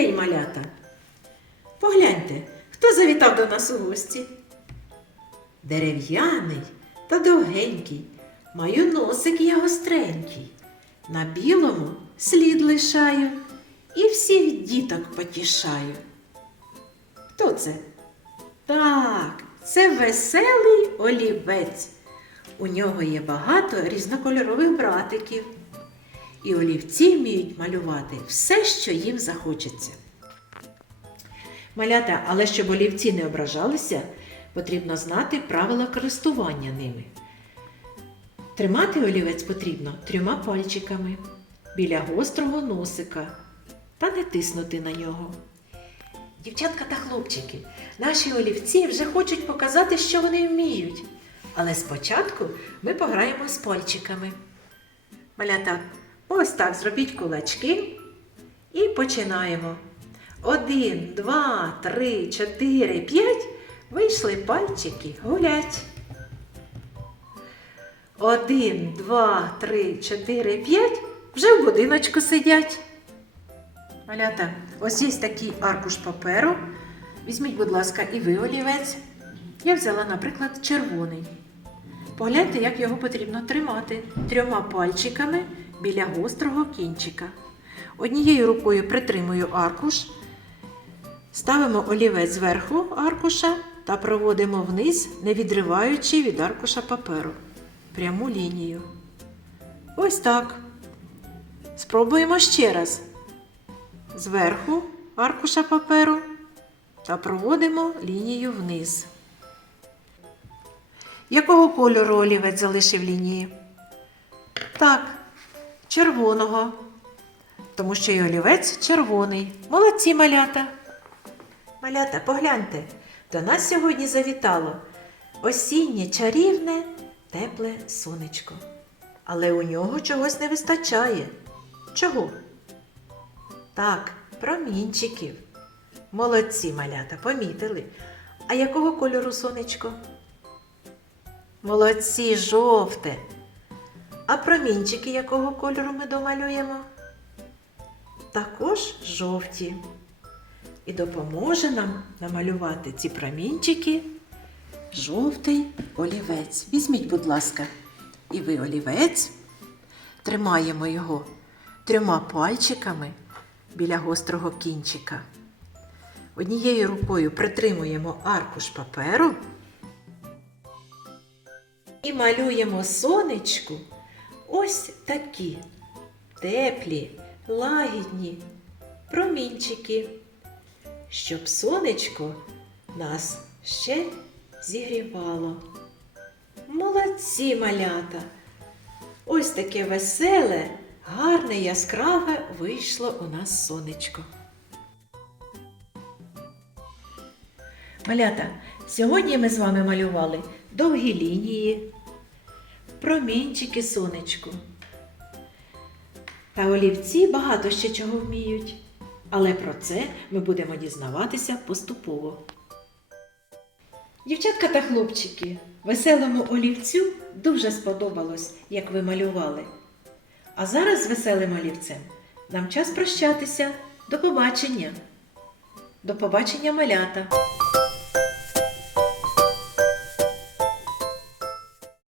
день, малята! Погляньте, хто завітав до нас у гості? Дерев'яний та довгенький, маю носик я гостренький. На білому слід лишаю і всіх діток потішаю. Хто це? Так, це веселий олівець. У нього є багато різнокольорових братиків. І олівці вміють малювати все, що їм захочеться. Малята, але щоб олівці не ображалися, потрібно знати правила користування ними. Тримати олівець потрібно трьома пальчиками біля гострого носика та не тиснути на нього. Дівчатка та хлопчики, наші олівці вже хочуть показати, що вони вміють. Але спочатку ми пограємо з пальчиками. Малята, ось так зробіть кулачки і починаємо. Один, два, три, чотири, п'ять. Вийшли пальчики гулять. Один, два, три, чотири, п'ять. Вже в будиночку сидять. Малята, ось є такий аркуш паперу. Візьміть, будь ласка, і ви олівець. Я взяла, наприклад, червоний. Погляньте, як його потрібно тримати трьома пальчиками біля гострого кінчика. Однією рукою притримую аркуш, ставимо олівець зверху аркуша та проводимо вниз, не відриваючи від аркуша паперу. Пряму лінію. Ось так. Спробуємо ще раз. Зверху аркуша паперу та проводимо лінію вниз. Якого кольору олівець залишив лінії? Так, червоного. Тому що і олівець червоний. Молодці малята. Малята, погляньте, до нас сьогодні завітало осіннє чарівне, тепле сонечко. Але у нього чогось не вистачає. Чого? Так, промінчиків. Молодці малята, помітили. А якого кольору сонечко? Молодці, жовте. А промінчики якого кольору ми домалюємо? Також жовті. І допоможе нам намалювати ці промінчики жовтий олівець. Візьміть, будь ласка, і ви олівець. Тримаємо його трьома пальчиками біля гострого кінчика. Однією рукою притримуємо аркуш паперу малюємо сонечку ось такі теплі, лагідні промінчики, щоб сонечко нас ще зігрівало. Молодці малята! Ось таке веселе, гарне, яскраве вийшло у нас сонечко. Малята, сьогодні ми з вами малювали довгі лінії, промінчики сонечку. Та олівці багато ще чого вміють. Але про це ми будемо дізнаватися поступово. Дівчатка та хлопчики, веселому олівцю дуже сподобалось, як ви малювали. А зараз з веселим олівцем нам час прощатися. До побачення. До побачення, малята!